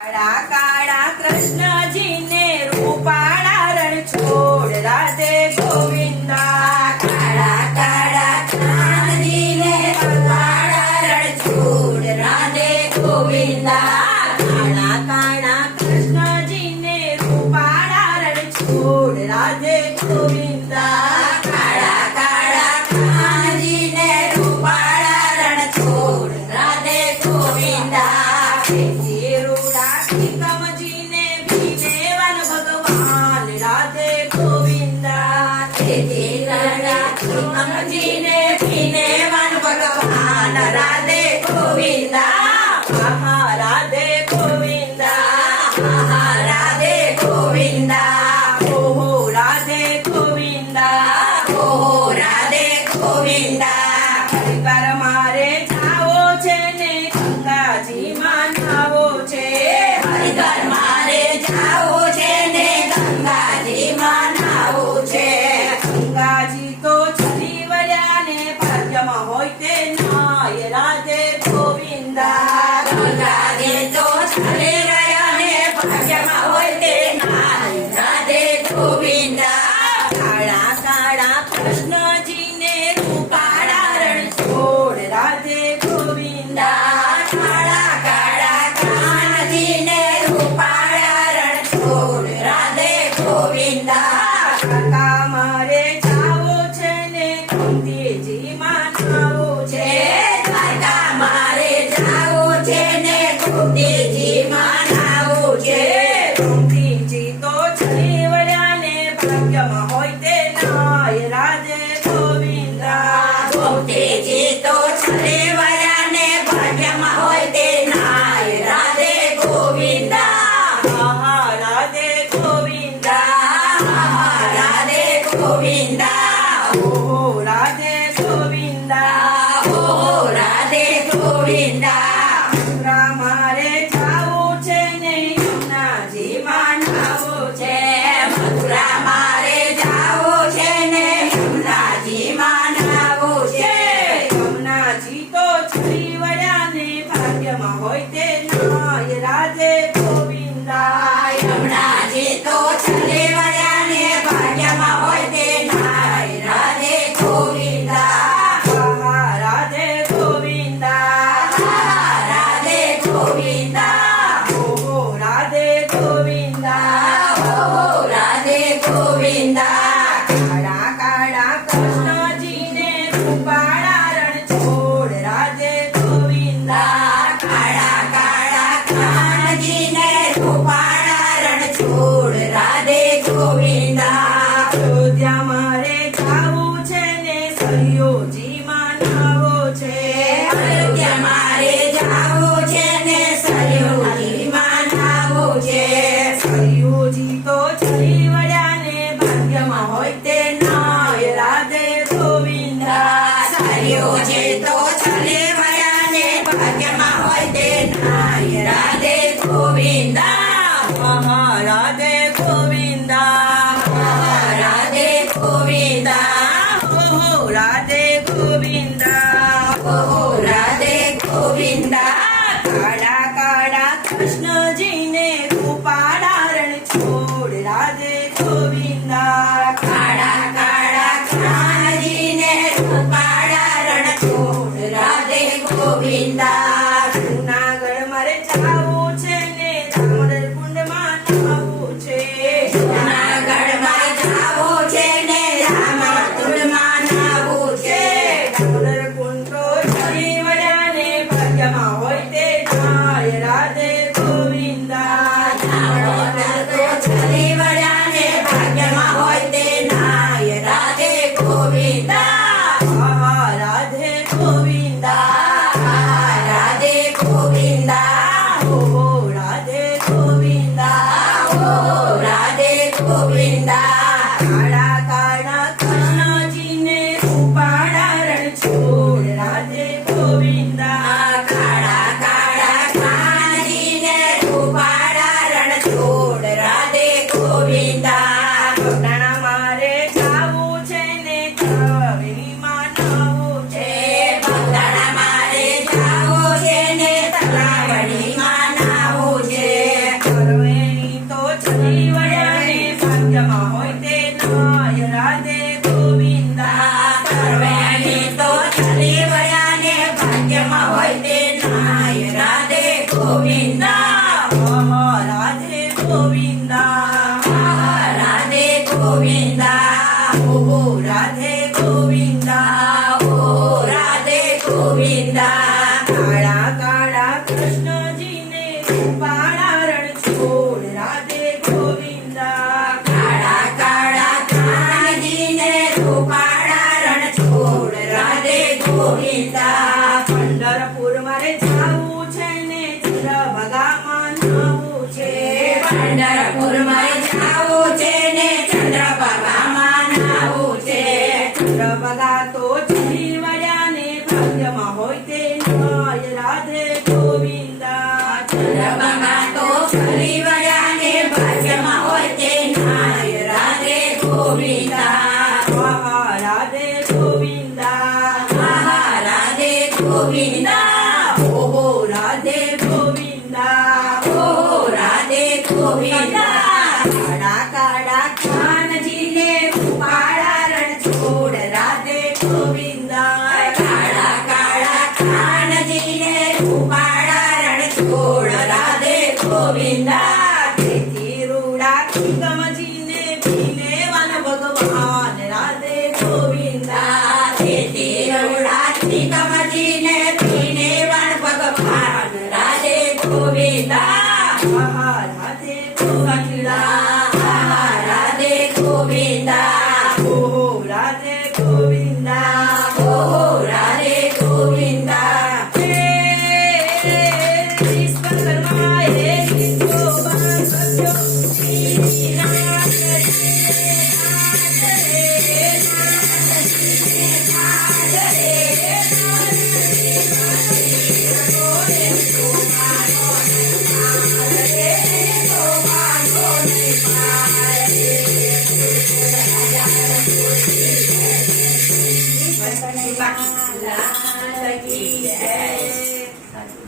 કાળા કાળા કૃષ્ણજીને રૂપાળા રણ છોડ રાધે ગોવિંદા. કાળા કાળા કૃષ્ણજીને રૂપાળા રણ છોડ રાધે ગોવિંદા. કાળા કાળા કૃષ્ણજીને રૂપાળા રણ છોડ રાધે ગોવિંદા. કાળા કાળા કૃષ્ણજીને રૂપાળા રણ છોડ રાધે ગોવિંદા. ચેરુડા સીતમજીને ભીમેવાન ભગવાન રાધે ગોવિંદા. કૃષ્ણજીને ભીનેવાન ભગવાન રાધે ગોવિંદા. આહા રાધે ગોવિંદા. આહા રાધે ગોવિંદા. ઓહો રાધે ગોવિંદા. ઓહો રાધે ગોવિંદા. હરિદ્વાર મારે જાવો છે ને ગંગાજીમાં નાવો છે. હરિદ્વાર મારે જાવું છે ને ગંગાજીમાં નાવું છે. ગંગાજી તો ચલી વળ્યા ને ભાગ્યમાં હોય તે નાય રાધે ગોવિંદા. ગંગાજી તો ચાલી ગયા ને ભાગ્યમાં હોય તે નાય રાધે ગોવિંદા. કાળા કાળા કૃષ્ણજીને રૂપાળા રણ છોડ રાધે ગોવિંદા. કાળા કાળા કૃષ્ણજીને રૂપાળા રણ છોડ રાધે ગોવિંદા. કાકા મારે જાવો છે ને કુંતીજીમાં નાવો છે. દ્વારકા મારે જાવું છે ને કુંતીજીમાં નાવું છે. કુંતીજી તો ચલી વળ્યા ને ભાગ્યમાં હોય તે નાય રાધે ગોવિંદા. કુંતીજી તો ચલી વળ્યા ને ભાગ્યમાં હોય તે નાય રાધે ગોવિંદા. આહા રાધે ગોવિંદા. આહા રાધે ગોવિંદા. ઓહો રાધે ગોવિંદા. ઓહો રાધે ગોવિંદા. મથુરા મારે જાવું છે ને યમુનાજીમાં નાવું છે. મથુરા મારે જાવું છે ને યમુનાજીમાં નાવું છે. યમુનાજી તો ચલી વળ્યા ને ભાગ્યમાં હોય તે નાય રાધે ગોવિંદા. યમુનાજી તો ચલી વળ્યા ને ભાગ્યમાં હોય તે નાય રાધે ગોવિંદા. આહા રાધે ગોવિંદા. આહા રાધે ગોવિંદા. ઓહો રાધે ગોવિંદા. ઓહો રાધે ગોવિંદા. કાળા કાળા કૃષ્ણજીને રૂપાળા રણ છોડ રાધે ગોવિંદા. કાળા કાળા કૃષ્ણજીને રૂપાળા રણ છોડ રાધે ગોવિંદા. અયોધ્યા મારે જાવું છે ને સરયોજીમાં નાવો છે. અયોધ્યા મારે જાવું છે ને સરયુજીમાં નાવું છે. સરયોજી તો ચલી વળ્યા ને ભાગ્યમાં હોય તે નાય રાધે ગોવિંદા. સરયુજી તો ચલી વળ્યા ને ભાગ્યમાં હોય તે નાય રાધે ગોવિંદા. આહા રાધે ગોવિંદા. આહા રાધે ગોવિંદા. ઓહો રાધે ગોવિંદા. ઓહો રાધે ગોવિંદા. કાળા કાળા કૃષ્ણજીને રૂપાળા રણ છોડ રાધે ગોવિંદા. કાળા કાળા કૃષ્ણજીને રૂપાળા રણ છોડ રાધે ગોવિંદા. જૂનાગઢ મારે જાવું છે ને દામોદર કુંડમાં નાવું છે. જૂનાગઢ મારે જાવું છે ને રામકુંડમાં નાવું છે. દામોદર કુંડ તો ચલી વળ્યા ને ભાગ્યમાં હોય તે નાય રાધે ગોવિંદા. દામોદર તો ચલી વળ્યા ને ભાગ્યમાં હોય તે નાય રાધે ગોવિંદા. આહા રાધે ગોવિંદા. આહા રાધે ગોવિંદા. ઓહો રાધે ગોવિંદા. ઓહો રાધે ગોવિંદા. કાળા કાળા કૃષ્ણજીને રૂપાળા રણ છોડ રાધે ગોવિંદા. કાળા કાળા કૃષ્ણજીને રૂપાળા રણ છોડ રાધે ગોવિંદા. ઘોડાણા મારે જાવું છે ને કાવેરીમાં નાવું છે. ભક્તણા મારે જાવું છે ને તલાવડીમાં નાવું છે. છે પંઢરપુરમાં જાવું છે ને ચંદ્રભાગામાં નાવું છે ચંદ્રભાગા તો ચડી વળ્યા ને ભાગ્યમાં હોય તે નાય રાધે ગોવિંદા ચંદ્રભાગા તો ફરી વળ્યા ને ભાગ્યમાં હોય તે નાય રાધે ગોવિંદા આહા રાધે ગોવિંદા આહા રાધે ગોવિંદા ઓહો રાધે ગોવિંદા ઓ રાધે ગોવિંદા કાળા કાળા ખાનજીને ઉપાડા રણછોડ રાધે ગોવિંદા કાળા કાળા ખાનજીને રૂપાળા રણછોડ રાધે ગોવિંદા તેથી રૂડા ગમજીને ભીને વન ભગવાન રાધે ગોવિંદા તેથી રવડાથી કમજીને પીને વણ ભગવાન રાધે ગોવિંદા આહા રાધે ગોવિંદા આહા રાધે ગોવિંદા ઓહો રાધે ગોવિંદા ઓહો રાધે ગોવિંદા હે વિશ્વકર્મા હે ગોપાલ સત્યો શ્રીનાથ લાલ કી